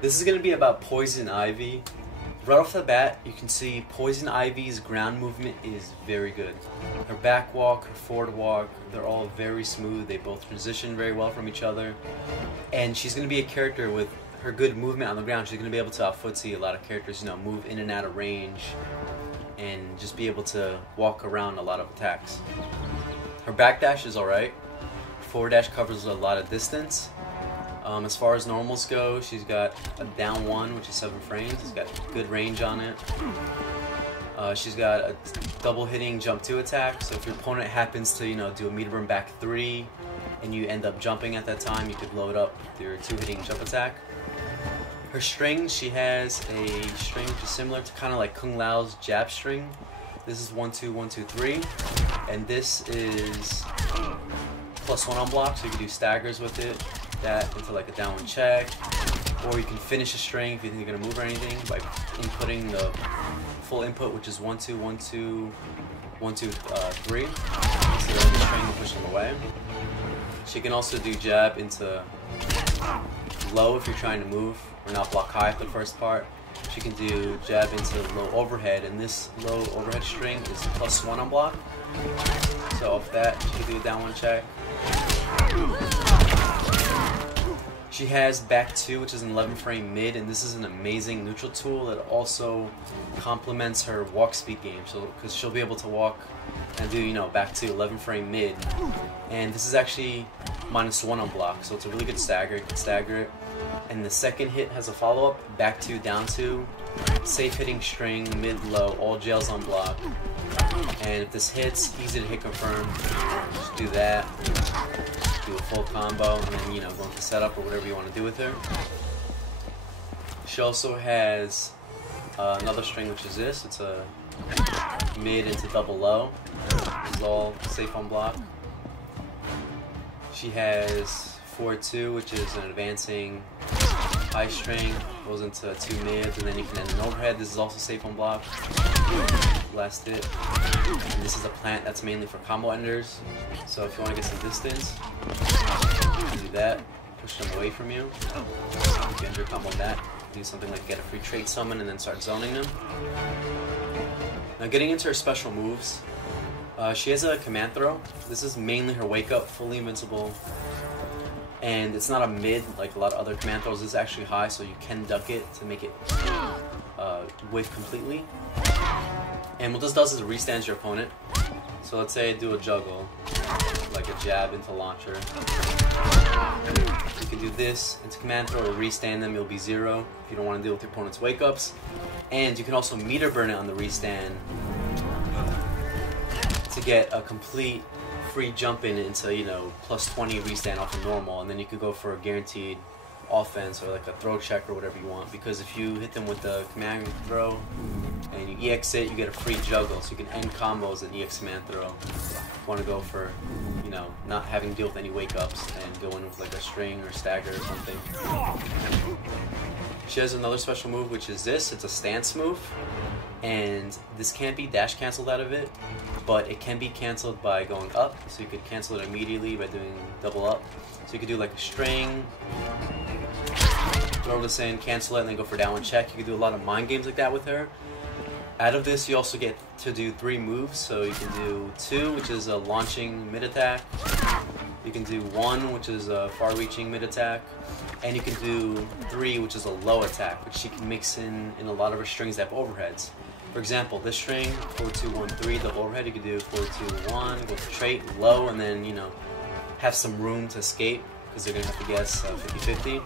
This is going to be about Poison Ivy. Right off the bat, you can see Poison Ivy's ground movement is very good. Her back walk, her forward walk, they're all very smooth. They both transition very well from each other. And she's going to be a character with her good movement on the ground. She's going to be able to out-footsie a lot of characters, you know, move in and out of range and just be able to walk around a lot of attacks. Her backdash is alright. Forward dash covers a lot of distance. As far as normals go, she's got a down 1, which is 7 frames. She's got good range on it. She's got a double hitting jump 2 attack, so if your opponent happens to, you know, do a meter burn back 3 and you end up jumping at that time, you could load up your 2 hitting jump attack. Her string, she has a string which is similar to kind of like Kung Lao's jab string. This is 1, 2, 1, 2, 3, and this is +1 on block, so you can do staggers with it. That into like a down 1 check, or you can finish a string if you think you're gonna move or anything by inputting the full input, which is 1, 2, 1, 2, 1, 2, 3. So then the string will push them away. She can also do jab into low if you're trying to move or not block high for the first part. She can do jab into low overhead, and this low overhead string is +1 on block. So off that, she can do a down 1 check. She has back 2, which is an 11 frame mid, and this is an amazing neutral tool that also complements her walk speed game. So, because she'll be able to walk and do, you know, back 2, 11 frame mid, and this is actually -1 on block, so it's a really good stagger. You can stagger it, and the second hit has a follow up, back 2, down 2, safe hitting string, mid low, all jails on block, and if this hits, easy to hit confirm. Just do that. Do a full combo, and then, you know, go into setup or whatever you want to do with her. She also has another string, which is this. It's a mid into double low. It's all safe on block. She has 4-2, which is an advancing high string. Goes into 2 mids, and then you can end an overhead. This is also safe on block. Last hit. And this is a plant that's mainly for combo enders. So if you want to get some distance, you can do that. Push them away from you. You can end your combo on that. Do something like get a free trait summon and then start zoning them. Now getting into her special moves, she has a command throw. This is mainly her wake up, fully invincible. And it's not a mid like a lot of other command throws. It's actually high, so you can duck it to make it whiff completely. And what this does is it restands your opponent. So let's say I do a juggle, like a jab into launcher. You can do this into command throw or restand them, it'll be 0 if you don't want to deal with your opponent's wake ups. And you can also meter burn it on the restand to get a complete free jump in into, you know, +20 restand off of normal, and then you could go for a guaranteed offense or like a throw check or whatever you want, because if you hit them with the command throw and you EX it, you get a free juggle, so you can end combos and EX command throw. If you want to go for, you know, not having to deal with any wake ups and go in with like a string or stagger or something. She has another special move, which is this. It's a stance move, and this can't be dash canceled out of it, but it can be canceled by going up, so you could cancel it immediately by doing double up. So you could do like a string, throw this in, cancel it, and then go for down 1 check. You could do a lot of mind games like that with her. Out of this, you also get to do 3 moves, so you can do 2, which is a launching mid attack. You can do 1, which is a far-reaching mid attack, and you can do 3, which is a low attack, which she can mix in a lot of her strings that have overheads. For example, this string, 4-2-1-3, double overhead, you could do 4-2-1, go for trait, low, and then, you know, have some room to escape, because they're going to have to guess 50-50.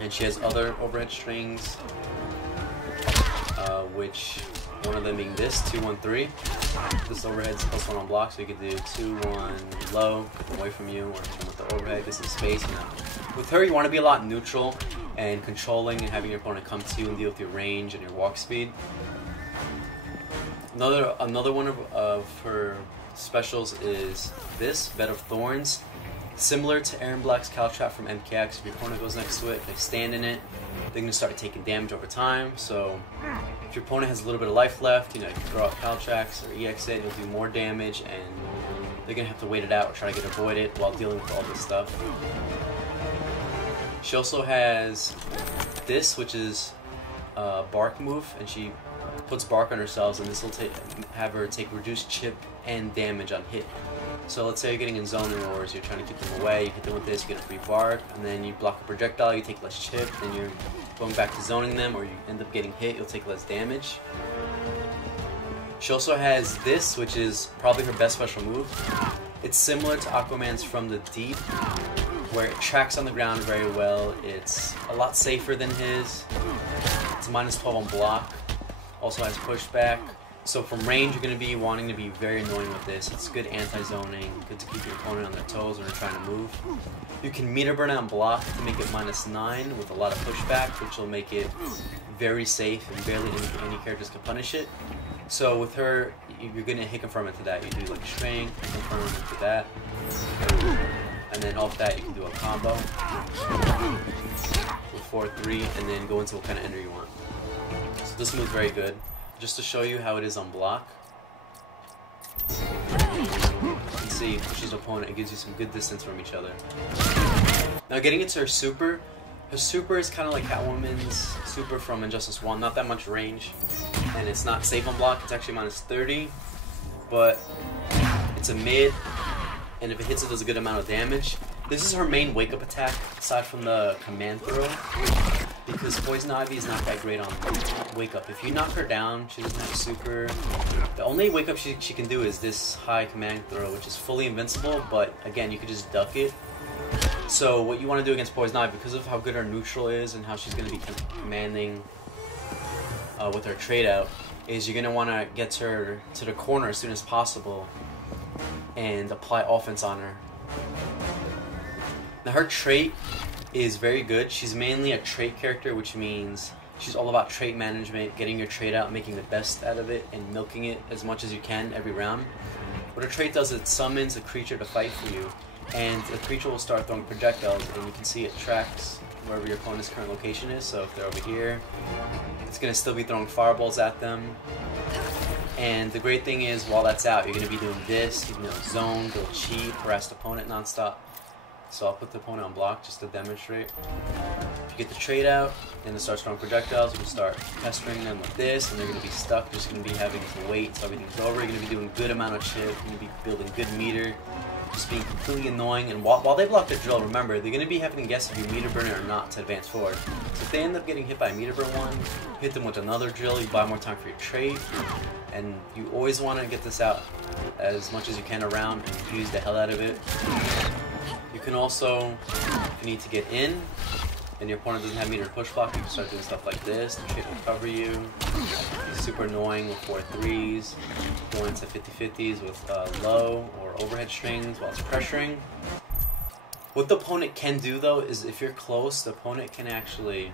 And she has other overhead strings, which one of them being this, 2-1-3. This overhead is +1 on block, so you could do 2-1 low, away from you, or with the overhead, get some space. You know. With her, you want to be a lot neutral and controlling and having your opponent come to you and deal with your range and your walk speed. Another one of her specials is this, Bed of Thorns. Similar to Aaron Black's Caltrap from MKX, if your opponent goes next to it, they stand in it, they're going to start taking damage over time. So if your opponent has a little bit of life left, you know, you can throw out Caltraps or EX it, you'll do more damage, and they're going to have to wait it out or try to get avoided while dealing with all this stuff. She also has this, which is a bark move, and she puts bark on herself, and this will have her take reduced chip and damage on hit. So let's say you're getting in zoning wars, you're trying to keep them away, you hit them with this, you get a free bark, and then you block a projectile, you take less chip, then you're going back to zoning them, or you end up getting hit, you'll take less damage. She also has this, which is probably her best special move. It's similar to Aquaman's From the Deep, where it tracks on the ground very well. It's a lot safer than his. It's -12 on block. Also has pushback. So from range, you're going to be wanting to be very annoying with this. It's good anti-zoning, good to keep your opponent on their toes when they're trying to move. You can meter burn out and block to make it -9 with a lot of pushback, which will make it very safe and barely any characters can punish it. So with her, you're going to hit confirm into that. You do like strength, confirm into that. And then off that, you can do a combo with 4-3, and then go into what kind of ender you want. So this move's very good. Just to show you how it is on block. You can see she's opponent. It gives you some good distance from each other. Now getting into her super is kind of like Catwoman's super from Injustice 1. Not that much range, and it's not safe on block. It's actually -30, but it's a mid, and if it hits, it does a good amount of damage. This is her main wake-up attack, aside from the command throw, because Poison Ivy is not that great on wake-up. If you knock her down, she doesn't have super. The only wake-up she can do is this high command throw, which is fully invincible, but again, you could just duck it. So what you want to do against Poison Ivy, because of how good her neutral is and how she's going to be commanding with her trade out, is you're going to want to get her to the corner as soon as possible and apply offense on her. Now her trait is very good. She's mainly a trait character, which means she's all about trait management, getting your trait out, making the best out of it, and milking it as much as you can every round. What her trait does is it summons a creature to fight for you, and the creature will start throwing projectiles, and you can see it tracks wherever your opponent's current location is. So if they're over here, it's going to still be throwing fireballs at them. And the great thing is, while that's out, you're going to be doing this. You can zone, go cheap, harass the opponent nonstop. So I'll put the opponent on block just to demonstrate. If you get the trade out and it starts throwing projectiles, you can start pestering them with this, and they're going to be stuck. Just going to be having to wait till everything's over. You're going to be doing a good amount of chip. You're going to be building good meter. Just being completely annoying. And while they block the drill, remember, they're going to be having to guess if you meter burn it or not to advance forward. So if they end up getting hit by a meter burn one, hit them with another drill, you buy more time for your trade. And you always want to get this out as much as you can around and use the hell out of it. You can also, if you need to get in, and your opponent doesn't have meter push block, you can start doing stuff like this. The trade will cover you. It's super annoying with 4-3s, going to 50-50s with low or overhead strings while it's pressuring. What the opponent can do though is, if you're close, the opponent can actually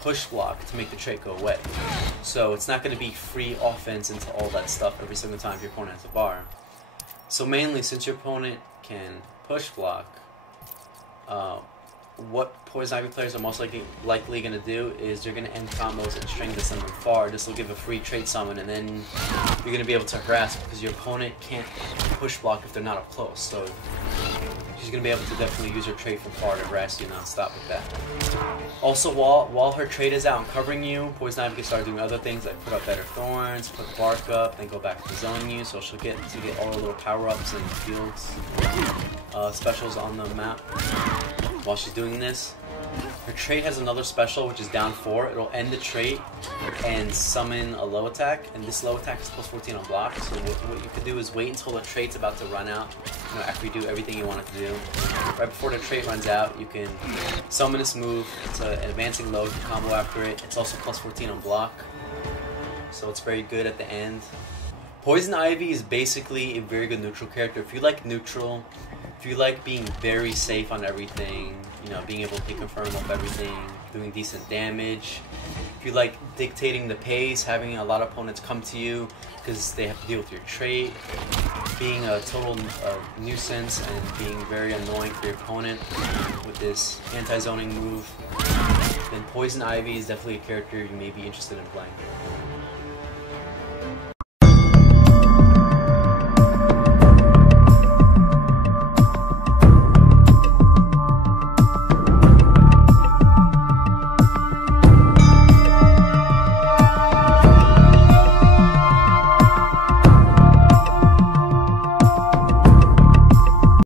push block to make the trait go away. So it's not going to be free offense into all that stuff every single time your opponent has a bar. So mainly, since your opponent can push block, what Poison Ivy players are most likely going to do is they're going to end combos and string to send them far. This will give a free trade summon, and then you're going to be able to harass because your opponent can't push block if they're not up close. So she's going to be able to definitely use her trade from far to harass you non-stop with that. Also, while her trade is out and covering you, Poison Ivy can start doing other things like put up better Thorns, put bark up, then go back to zoning you, so she'll get all her little power-ups and fields, specials on the map while she's doing this. Her trait has another special, which is down 4. It'll end the trait and summon a low attack, and this low attack is +14 on block. So what you could do is wait until the trait's about to run out, after you do everything you want it to do. Right before the trait runs out, you can summon this move. It's an advancing low, you can combo after it. It's also +14 on block, so it's very good at the end. Poison Ivy is basically a very good neutral character. If you like neutral, if you like being very safe on everything, being able to confirm up everything, doing decent damage, if you like dictating the pace, having a lot of opponents come to you because they have to deal with your trait, being a total nuisance and being very annoying for your opponent with this anti-zoning move, then Poison Ivy is definitely a character you may be interested in playing.